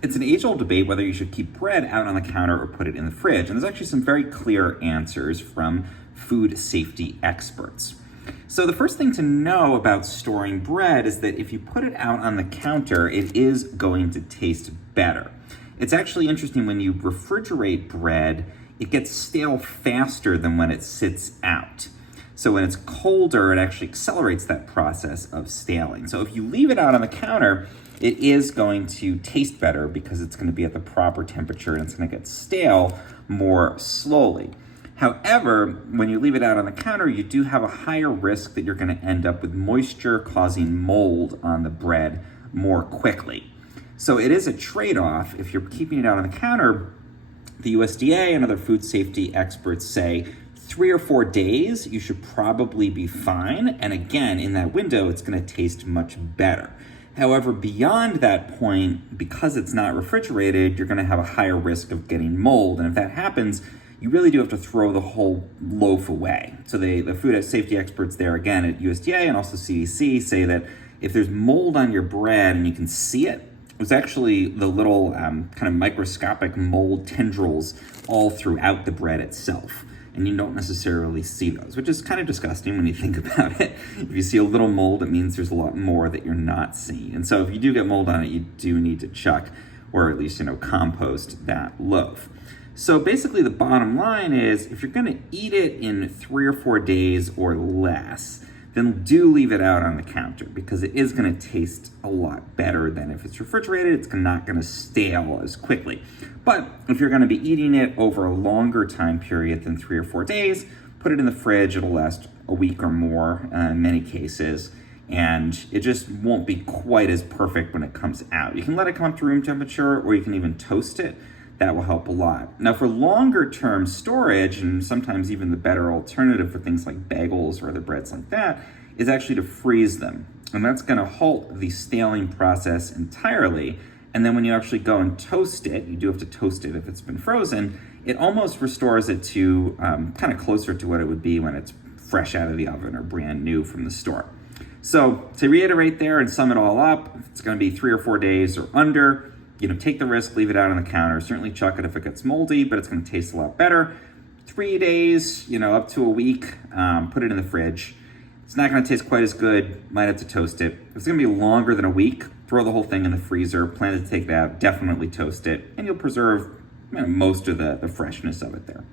It's an age-old debate whether you should keep bread out on the counter or put it in the fridge, and there's actually some very clear answers from food safety experts. So the first thing to know about storing bread is that if you put it out on the counter, it is going to taste better. It's actually interesting, when you refrigerate bread, it gets stale faster than when it sits out. So when it's colder, it actually accelerates that process of staling. So if you leave it out on the counter, it is going to taste better because it's going to be at the proper temperature and it's going to get stale more slowly. However, when you leave it out on the counter, you do have a higher risk that you're going to end up with moisture causing mold on the bread more quickly. So it is a trade-off. If you're keeping it out on the counter, the USDA and other food safety experts say 3 or 4 days, you should probably be fine. And again, in that window, it's going to taste much better. However, beyond that point, because it's not refrigerated, you're going to have a higher risk of getting mold. And if that happens, you really do have to throw the whole loaf away. So the food safety experts there, again, at USDA and also CDC, say that if there's mold on your bread and you can see it, it's actually the little kind of microscopic mold tendrils all throughout the bread itself. And you don't necessarily see those, which is kind of disgusting when you think about it. If you see a little mold, it means there's a lot more that you're not seeing. And so if you do get mold on it, you do need to chuck, or at least, compost that loaf. So basically the bottom line is, if you're gonna eat it in 3 or 4 days or less, then do leave it out on the counter, because it is gonna taste a lot better than if it's refrigerated. It's not gonna stale as quickly. But if you're gonna be eating it over a longer time period than 3 or 4 days, put it in the fridge. It'll last a week or more in many cases, and it just won't be quite as perfect when it comes out. You can let it come up to room temperature, or you can even toast it. That will help a lot. Now, for longer term storage, and sometimes even the better alternative for things like bagels or other breads like that, is actually to freeze them. And that's gonna halt the staling process entirely. And then when you actually go and toast it, you do have to toast it if it's been frozen, it almost restores it to kind of closer to what it would be when it's fresh out of the oven or brand new from the store. So to reiterate there and sum it all up, if it's gonna be 3 or 4 days or under, take the risk, leave it out on the counter. Certainly chuck it if it gets moldy, but it's going to taste a lot better. 3 days, up to a week, put it in the fridge. It's not going to taste quite as good. Might have to toast it. If it's going to be longer than a week, throw the whole thing in the freezer. Plan to take it out. Definitely toast it, and you'll preserve most of the freshness of it there.